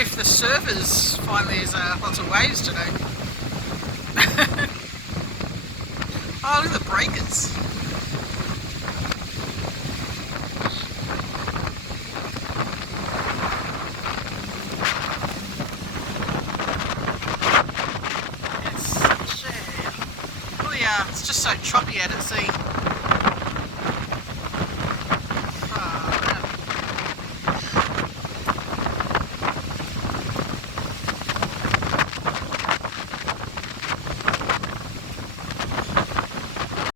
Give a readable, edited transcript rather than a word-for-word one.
if the surfers find there's lots of waves today. Oh, look at the breakers. It's just so choppy out at sea.